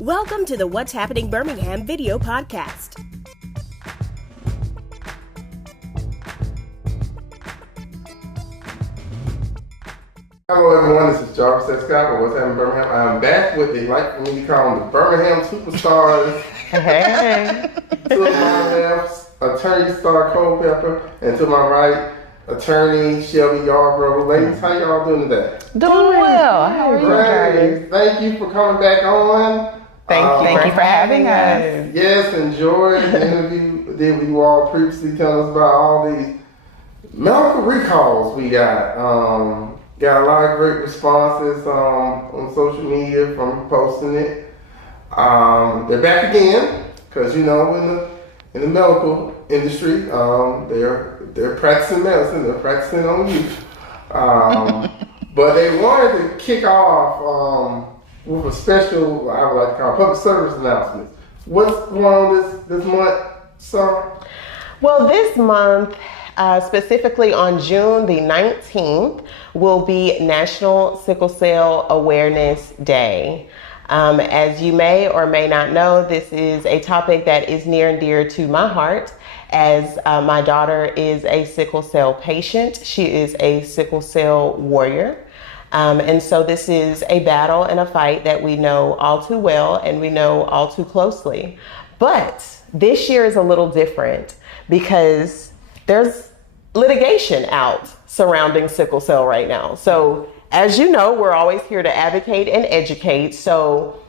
Welcome to the What's Happening Birmingham video podcast. Hello everyone, this is Yarbrough Sickle. What's Happening Birmingham? I'm back with the, like for me to call them, the Birmingham Superstars. Hey. To my left, attorney Star Culpepper, and to my right, attorney Shelby Yarbrough. Ladies, how y'all doing today? Doing well. How are you Great. guys? Thank you for coming back on. Thank you for having us. Yes, enjoyed the interview that you all previously telling us about all these medical recalls we got. Got a lot of great responses on social media from posting it. They're back again because in the medical industry, they're practicing medicine. They're practicing on you. But they wanted to kick off with a special, I would like to call public service announcement. What's going on this month, sir? Well, this month, specifically on June the 19th, will be National Sickle Cell Awareness Day. As you may or may not know, this is a topic that is near and dear to my heart, as my daughter is a sickle cell patient. She is a sickle cell warrior. And so this is a battle and a fight that we know all too well and we know all too closely. But this year is a little different because there's litigation out surrounding sickle cell right now. So as you know, we're always here to advocate and educate. So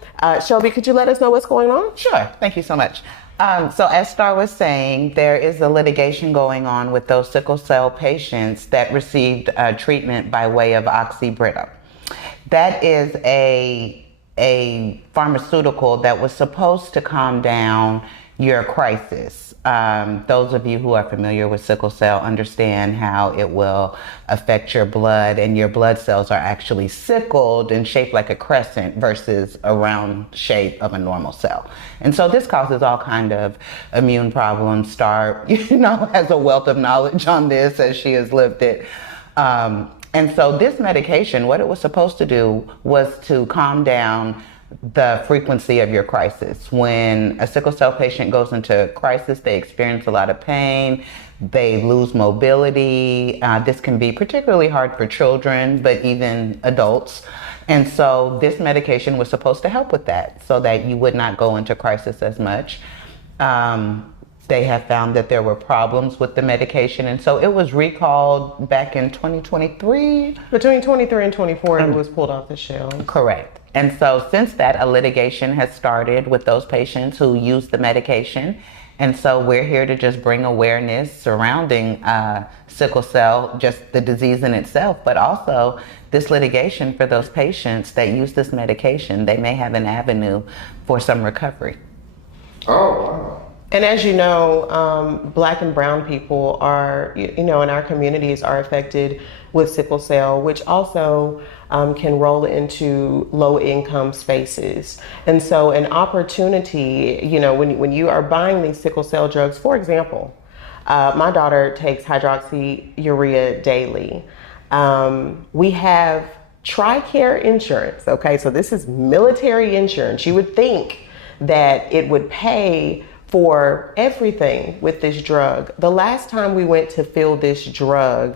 Shelby, could you let us know what's going on? Sure. Thank you so much. So as Star was saying, there is a litigation going on with those sickle cell patients that received treatment by way of oxybrittle. That is a pharmaceutical that was supposed to calm down your crisis. Those of you who are familiar with sickle cell understand how it will affect your blood, and your blood cells are actually sickled and shaped like a crescent versus a round shape of a normal cell. And so this causes all kind of immune problems. Star, has a wealth of knowledge on this as she has lived it. And so this medication, what it was supposed to do was to calm down the frequency of your crisis. When a sickle cell patient goes into crisis, they experience a lot of pain, they lose mobility. This can be particularly hard for children, but even adults. And so this medication was supposed to help with that so that you would not go into crisis as much. They have found that there were problems with the medication, and so it was recalled back in 2023. Between 23 and 24, it was pulled off the shelves. Correct. And so since that, a litigation has started with those patients who use the medication. And so we're here to just bring awareness surrounding sickle cell, just the disease in itself, but also this litigation for those patients that use this medication. They may have an avenue for some recovery. Oh, wow. And as you know, Black and brown people are, in our communities are affected with sickle cell, which also can roll into low income spaces. And so an opportunity, when you are buying these sickle cell drugs, for example, my daughter takes hydroxyurea daily. We have TRICARE insurance. Okay, so this is military insurance. You would think that it would pay for everything with this drug. The last time we went to fill this drug,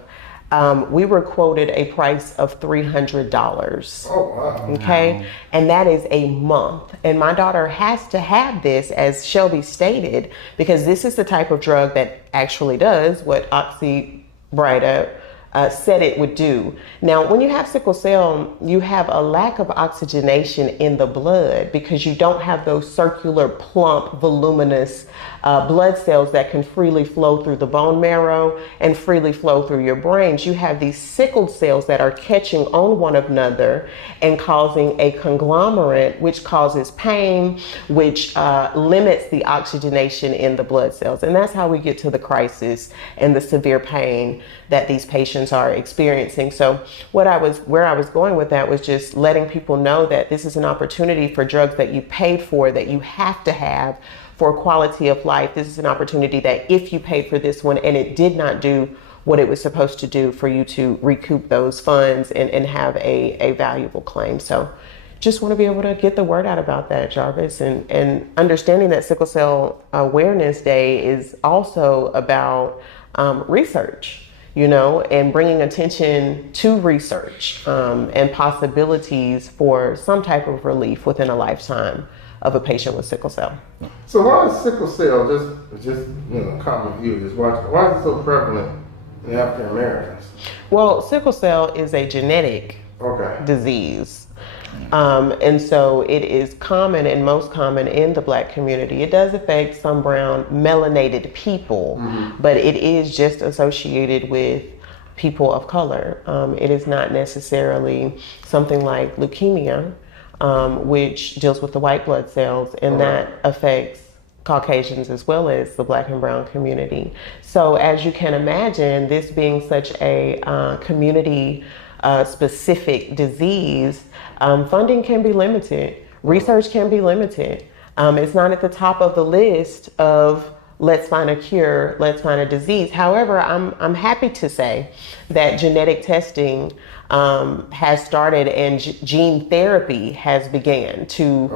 we were quoted a price of $300. Oh, wow. Okay. Wow. And that is a month. And my daughter has to have this, as Shelby stated, because this is the type of drug that actually does what oxybrittle said it would do. Now, when you have sickle cell, you have a lack of oxygenation in the blood because you don't have those circular, plump, voluminous blood cells that can freely flow through the bone marrow and freely flow through your brains. You have these sickled cells that are catching on one another and causing a conglomerate, which causes pain, which limits the oxygenation in the blood cells. And that's how we get to the crisis and the severe pain that these patients are experiencing. So where I was going with that was just letting people know that this is an opportunity for drugs that you paid for, that you have to have for quality of life. This is an opportunity that if you paid for this one and it did not do what it was supposed to do, for you to recoup those funds and have a valuable claim. So just want to be able to get the word out about that, Jarvis, and understanding that Sickle Cell Awareness Day is also about research, and bringing attention to research and possibilities for some type of relief within a lifetime of a patient with sickle cell. So why is sickle cell just common view? Why is it so prevalent in African Americans? Well, sickle cell is a genetic disease. And so it is common and most common in the Black community. It does affect some brown melanated people, but it is just associated with people of color. It is not necessarily something like leukemia, which deals with the white blood cells, and that affects Caucasians as well as the Black and brown community. So as you can imagine, this being such a community specific disease, funding can be limited, research can be limited. It's not at the top of the list of let's find a cure, let's find a disease. However, I'm happy to say that genetic testing has started and gene therapy has began to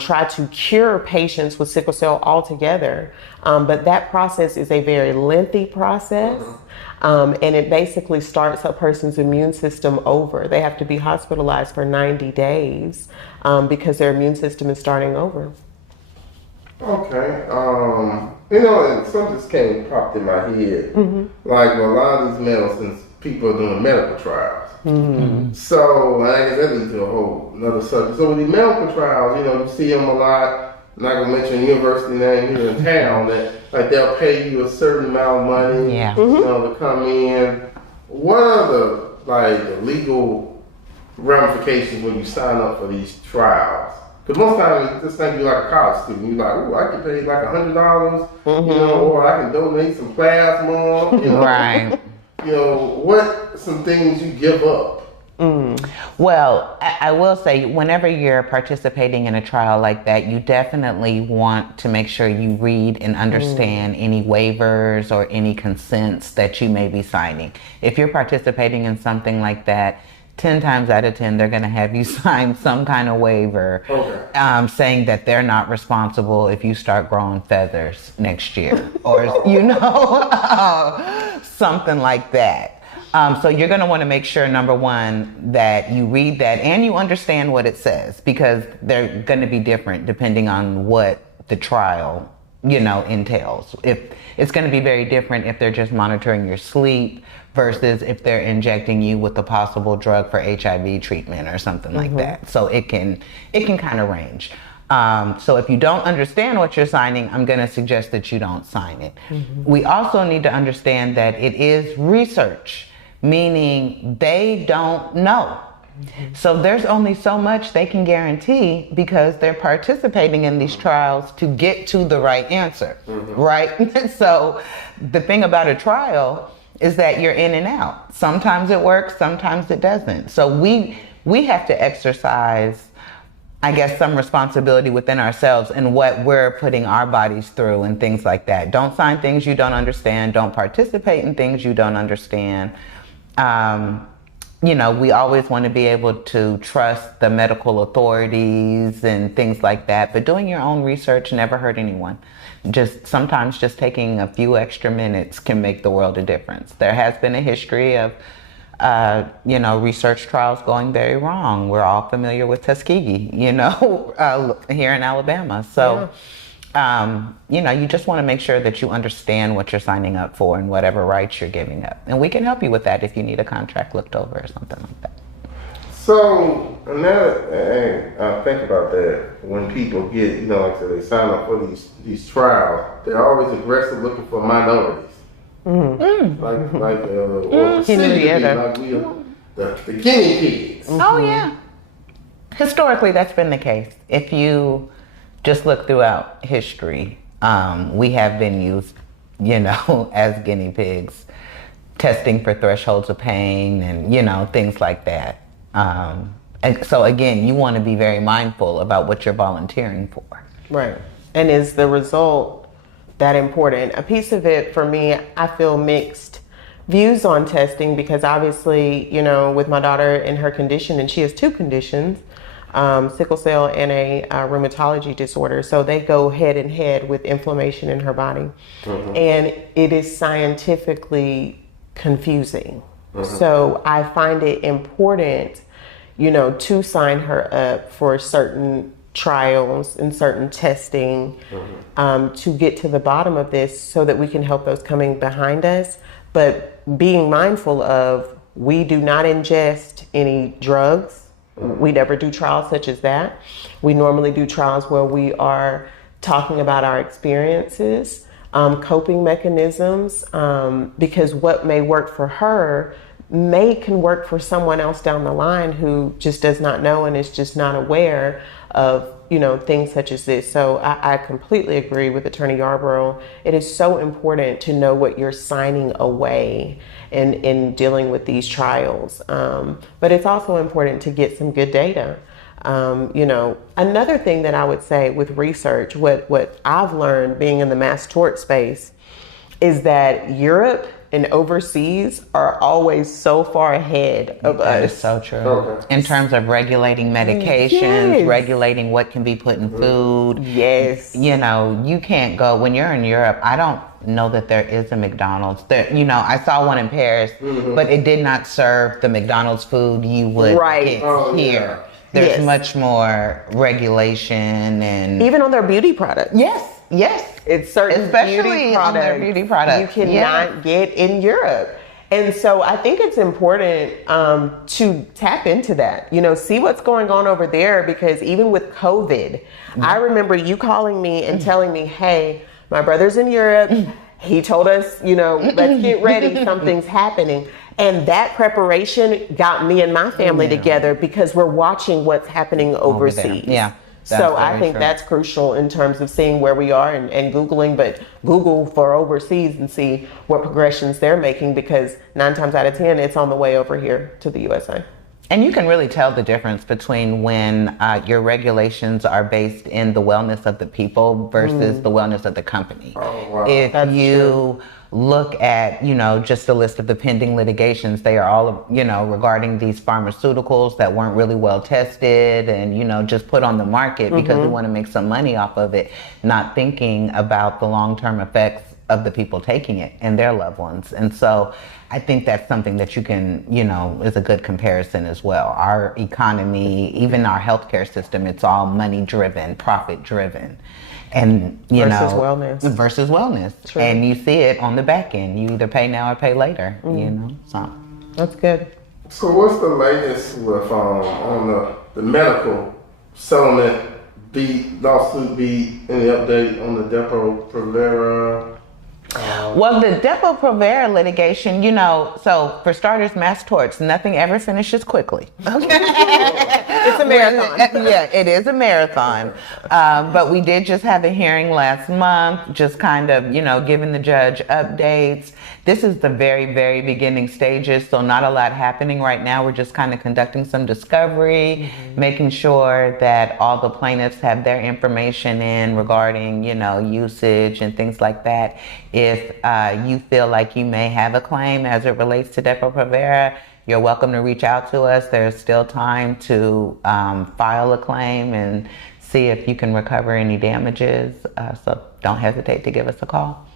try to cure patients with sickle cell altogether. But that process is a very lengthy process. And it basically starts a person's immune system over. They have to be hospitalized for 90 days because their immune system is starting over. Okay. And something just popped in my head. Like with a lot of these medicines, people are doing medical trials. So I guess that leads to a whole another subject. So with these medical trials, you see them a lot. I'm not gonna mention a university name here in town that like they'll pay you a certain amount of money, to come in. What are the legal ramifications when you sign up for these trials? Because most times this thing you like a college student, you're like, oh, I can pay like $100, or I can donate some plasma, Right. What some things you give up? Well, I will say, whenever you're participating in a trial like that, you definitely want to make sure you read and understand any waivers or any consents that you may be signing. If you're participating in something like that, 10 times out of 10, they're going to have you sign some kind of waiver saying that they're not responsible if you start growing feathers next year or, something like that. So you're going to want to make sure, number one, that you read that and you understand what it says, because they're going to be different depending on what the trial, entails. If it's going to be very different if they're just monitoring your sleep versus if they're injecting you with a possible drug for HIV treatment or something like that. So it can kind of range. So if you don't understand what you're signing, I'm going to suggest that you don't sign it. We also need to understand that it is research, meaning they don't know. So there's only so much they can guarantee because they're participating in these trials to get to the right answer, right? So the thing about a trial is that you're in and out. Sometimes it works, sometimes it doesn't. So we have to exercise, I guess, some responsibility within ourselves and what we're putting our bodies through and things like that. Don't sign things you don't understand. Don't participate in things you don't understand. We always want to be able to trust the medical authorities and things like that, but doing your own research never hurt anyone. Sometimes just taking a few extra minutes can make the world a difference. There has been a history of, research trials going very wrong. We're all familiar with Tuskegee, here in Alabama. So, you just want to make sure that you understand what you're signing up for and whatever rights you're giving up. And we can help you with that if you need a contract looked over or something like that. So, now think about that. When people get, like I said, they sign up for these trials, they're always aggressive looking for minorities. Or the guinea pigs. Oh, yeah. Historically, that's been the case. If you just look throughout history, we have been used, as guinea pigs, testing for thresholds of pain and, things like that. And so again, you want to be very mindful about what you're volunteering for. Right. And is the result that important? A piece of it for me, I feel mixed views on testing because obviously, with my daughter and her condition, and she has two conditions, sickle cell and a rheumatology disorder. So they go head in head with inflammation in her body. And it is scientifically confusing. So I find it important, to sign her up for certain trials and certain testing to get to the bottom of this so that we can help those coming behind us. But being mindful of, we do not ingest any drugs. We never do trials such as that. We normally do trials where we are talking about our experiences, coping mechanisms, because what may work for her can work for someone else down the line who just does not know and is just not aware of things such as this. So I completely agree with Attorney Yarbrough. It is so important to know what you're signing away in dealing with these trials. But it's also important to get some good data. Another thing that I would say with research, what I've learned being in the mass tort space, is that Europe and overseas are always so far ahead of us. That is so true. Okay. In terms of regulating medications, regulating what can be put in food. Yes. You can't go, when you're in Europe, I don't know that there is a McDonald's. I saw one in Paris, but it did not serve the McDonald's food you would get here. There's much more regulation and... Even on their beauty products. Yes. It's certain especially on their beauty products you cannot get in Europe. And so I think it's important to tap into that, see what's going on over there, because even with COVID, I remember you calling me and telling me, hey, my brother's in Europe. He told us, let's get ready. Something's happening. And that preparation got me and my family together because we're watching what's happening overseas. So I think that's crucial in terms of seeing where we are and Googling, but Google for overseas and see what progressions they're making, because 9 times out of 10, it's on the way over here to the USA. And you can really tell the difference between when your regulations are based in the wellness of the people versus the wellness of the company. Oh, wow. If you look at, just a list of the pending litigations, they are all, regarding these pharmaceuticals that weren't really well tested and, just put on the market because we want to make some money off of it, not thinking about the long-term effects of the people taking it and their loved ones. And so I think that's something that you can, is a good comparison as well. Our economy, even our healthcare system, it's all money-driven, profit-driven. And, versus wellness. True. And you see it on the back end. You either pay now or pay later, so. That's good. So what's the latest with on the medical settlement lawsuit any update on the Depo-Provera? Well, the Depo-Provera litigation, so for starters, mass torts, nothing ever finishes quickly. Okay. It's a marathon. Yeah, it is a marathon. But we did just have a hearing last month, just kind of, giving the judge updates. This is the very, very beginning stages, so not a lot happening right now. We're just kind of conducting some discovery, making sure that all the plaintiffs have their information in regarding, usage and things like that. If you feel like you may have a claim as it relates to Depo-Provera, you're welcome to reach out to us. There's still time to file a claim and see if you can recover any damages. So don't hesitate to give us a call.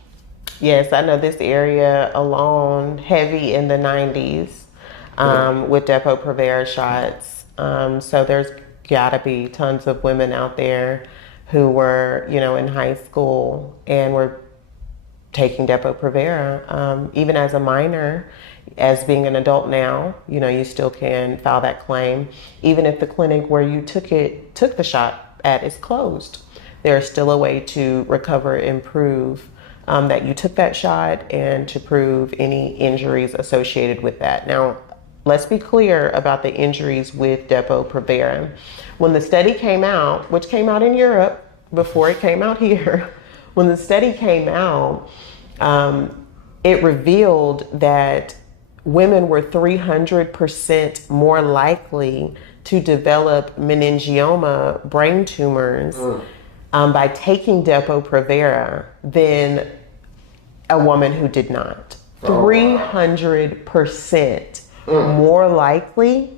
Yes, I know this area alone, heavy in the 90s with Depo-Provera shots. So there's gotta be tons of women out there who were, in high school and were taking Depo-Provera. Even as a minor, as being an adult now, you still can file that claim. Even if the clinic where you took the shot at is closed, there's still a way to recover and prove that you took that shot and to prove any injuries associated with that. Now, let's be clear about the injuries with Depo-Provera. When the study came out, which came out in Europe before it came out here, when the study came out, it revealed that women were 300% more likely to develop meningioma, brain tumors, by taking Depo-Provera than a woman who did not. 300% more likely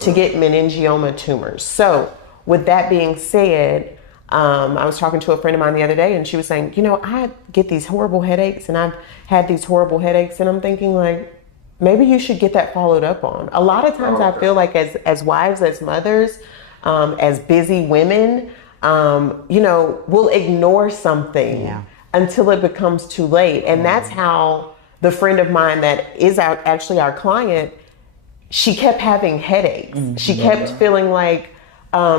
to get meningioma tumors. So with that being said, I was talking to a friend of mine the other day and she was saying, I get these horrible headaches and I've had these horrible headaches, and I'm thinking like, maybe you should get that followed up on. A lot of times I feel like as wives, as mothers, as busy women, we'll ignore something until it becomes too late. And that's how the friend of mine that is actually our client, she kept having headaches. Mm-hmm. She kept feeling like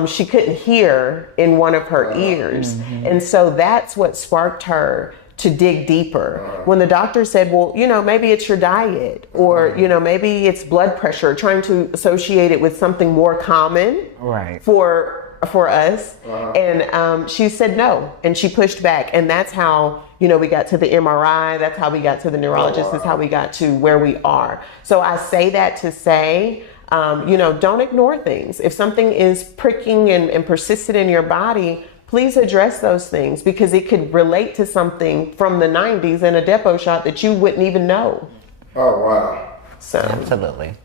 she couldn't hear in one of her ears. Mm-hmm. And so that's what sparked her to dig deeper. When the doctor said, well, maybe it's your diet, or, maybe it's blood pressure, trying to associate it with something more common for us. And she said no, and she pushed back. And that's how, we got to the MRI. That's how we got to the neurologist. That's how we got to where we are. So I say that to say, don't ignore things. If something is pricking and persistent in your body, please address those things, because it could relate to something from the 90s in a depot shot that you wouldn't even know. Oh, wow. So absolutely.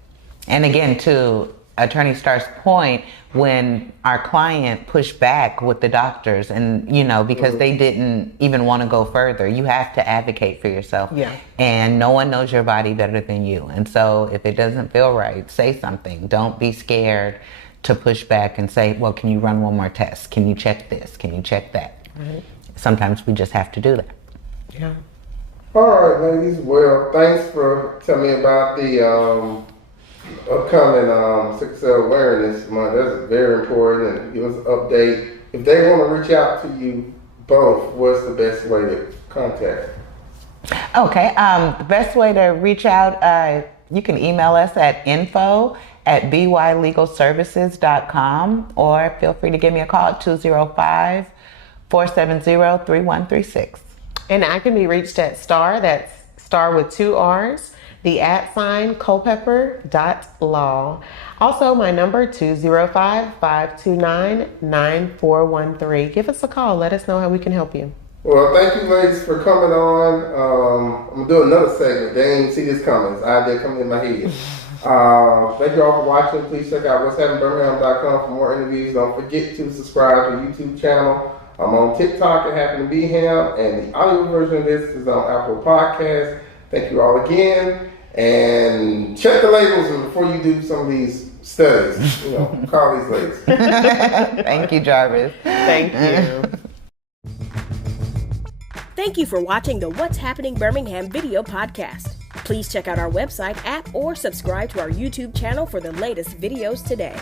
And again, to Attorney Starr's point, when our client pushed back with the doctors and, because they didn't even want to go further, you have to advocate for yourself. Yeah. And no one knows your body better than you. And so if it doesn't feel right, say something. Don't be scared to push back and say, well, can you run one more test? Can you check this? Can you check that? Right. Sometimes we just have to do that. Yeah. All right, ladies. Well, thanks for telling me about the upcoming Sickle Cell Awareness Month. That's very important, and give us an update. If they want to reach out to you both, what's the best way to contact? Okay, the best way to reach out, you can email us at info@bylegalservices.com, or feel free to give me a call at 205-470-3136. And I can be reached at Star, that's Star with 2 R's, the @ Culpepper.law. Also, my number, 205-529-9413. Give us a call. Let us know how we can help you. Well, thank you, ladies, for coming on. I'm going to do another segment. They didn't see this coming. This idea coming in my head. Thank you all for watching. Please check out what'shappenedbirmingham.com for more interviews. Don't forget to subscribe to the YouTube channel. I'm on TikTok at Happen to Be Him, and the audio version of this is on Apple Podcasts. Thank you all again. And check the labels before you do some of these studies. Call these ladies. Thank you, Jarvis. Thank you. Thank you for watching the What's Happening Birmingham video podcast. Please check out our website, app, or subscribe to our YouTube channel for the latest videos today.